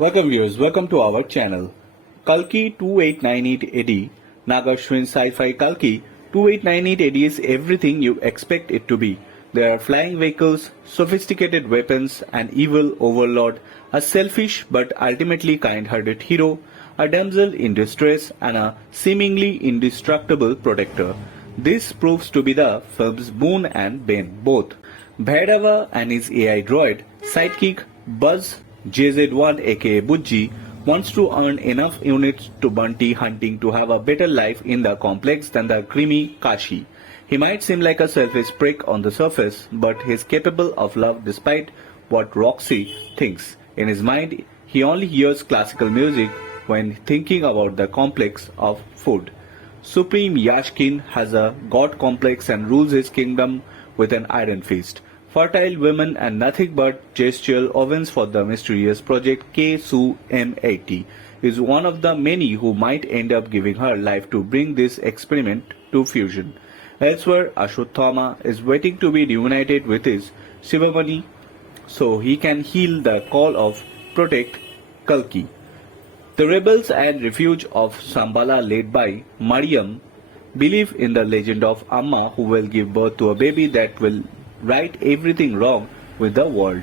Welcome viewers, welcome to our channel. Kalki 2898 AD, Nagashwin Sci-Fi Kalki 2898 AD is everything you expect it to be. There are flying vehicles, sophisticated weapons, an evil overlord, a selfish but ultimately kind-hearted hero, a damsel in distress, and a seemingly indestructible protector. This proves to be the film's boon and bane both. Bhairava and his AI droid, sidekick Buzz JZ1 aka Bujji wants to earn enough units to bounty hunting to have a better life in the complex than the creamy Kashi. He might seem like a selfish prick on the surface, but he's capable of love despite what Roxy thinks. In his mind, he only hears classical music when thinking about the complex of food. Supreme Yashkin has a god complex and rules his kingdom with an iron fist. Fertile women and nothing but gestural ovens for the mysterious project K-Su-M80 is one of the many who might end up giving her life to bring this experiment to fusion. Elsewhere, Ashwatthama is waiting to be reunited with his Shivamani so he can heal the call of Protect Kalki. The rebels and refuge of Sambala led by Mariam believe in the legend of Amma who will give birth to a baby that will right everything wrong with the world.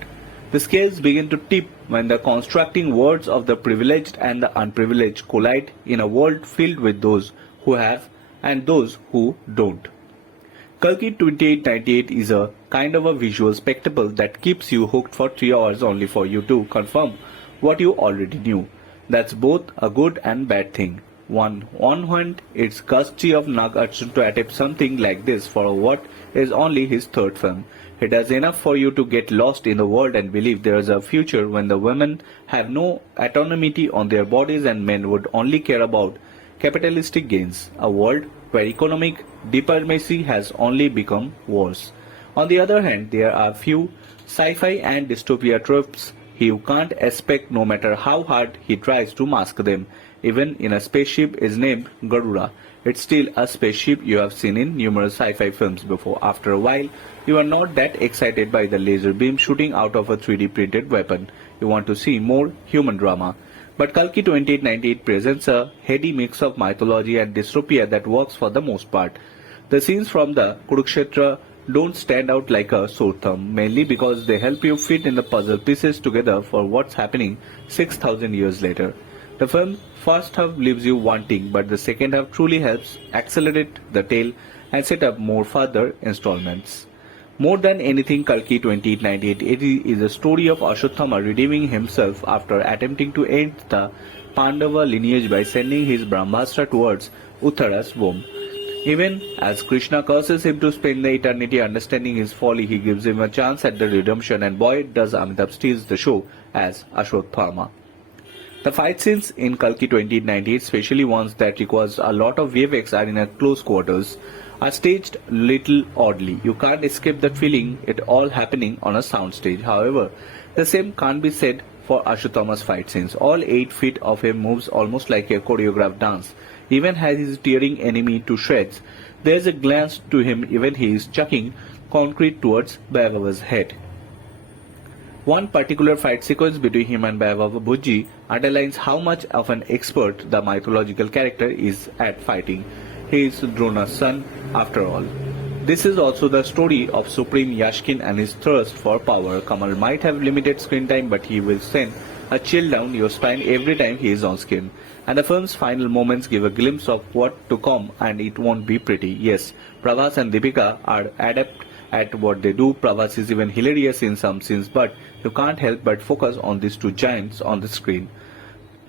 The scales begin to tip when the constructing words of the privileged and the unprivileged collide in a world filled with those who have and those who don't. Kalki 2898 is a kind of a visual spectacle that keeps you hooked for 3 hours only for you to confirm what you already knew. That's both a good and bad thing. On one hand, it's gutsy of Nagarjuna to attempt something like this for what is only his third film. He does enough for you to get lost in the world and believe there is a future when the women have no autonomy on their bodies and men would only care about capitalistic gains, a world where economic diplomacy has only become worse. On the other hand, there are few sci-fi and dystopia tropes you can't expect no matter how hard he tries to mask them. Even in a spaceship is named Garuda. It's still a spaceship you have seen in numerous sci-fi films before. After a while, you are not that excited by the laser beam shooting out of a 3D printed weapon. You want to see more human drama. But Kalki 2898 presents a heady mix of mythology and dystopia that works for the most part. The scenes from the Kurukshetra don't stand out like a sore thumb, mainly because they help you fit in the puzzle pieces together for what's happening 6,000 years later. The film's first half leaves you wanting, but the second half truly helps accelerate the tale and set up more further installments. More than anything, Kalki 2898 is a story of Ashwatthama redeeming himself after attempting to end the Pandava lineage by sending his Brahmastra towards Uttara's womb. Even as Krishna curses him to spend the eternity understanding his folly, he gives him a chance at the redemption, and boy does Amitabh steals the show as Ashwatthama. The fight scenes in Kalki 2898, especially ones that requires a lot of VFX are in a close quarters, are staged little oddly. You can't escape that feeling it all happening on a soundstage. However, the same can't be said for Ashwatthama's fight scenes. All 8 feet of him moves almost like a choreographed dance. Even as he is tearing enemy to shreds, there is a glance to him even he is chucking concrete towards Bhairava's head. One particular fight sequence between him and Bhairava Bujji underlines how much of an expert the mythological character is at fighting. He is Drona's son, after all. This is also the story of Supreme Yashkin and his thirst for power. Kamal might have limited screen time, but he will send a chill down your spine every time he is on screen. And the film's final moments give a glimpse of what to come, and it won't be pretty. Yes, Prabhas and Deepika are adept at what they do. Prabhas is even hilarious in some scenes, but you can't help but focus on these two giants on the screen.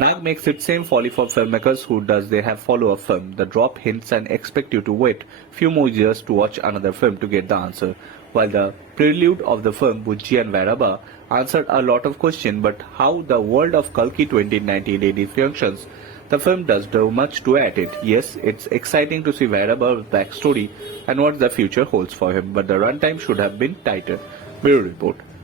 Nag makes it same folly for filmmakers who does they have follow a film. The drop hints and expect you to wait few more years to watch another film to get the answer. While the prelude of the film Bujji and Bhairava answered a lot of questions, but how the world of Kalki 2019 functions, the film does do much to add it. Yes, it's exciting to see Bhairava's backstory and what the future holds for him, but the runtime should have been tighter. Bureau Report.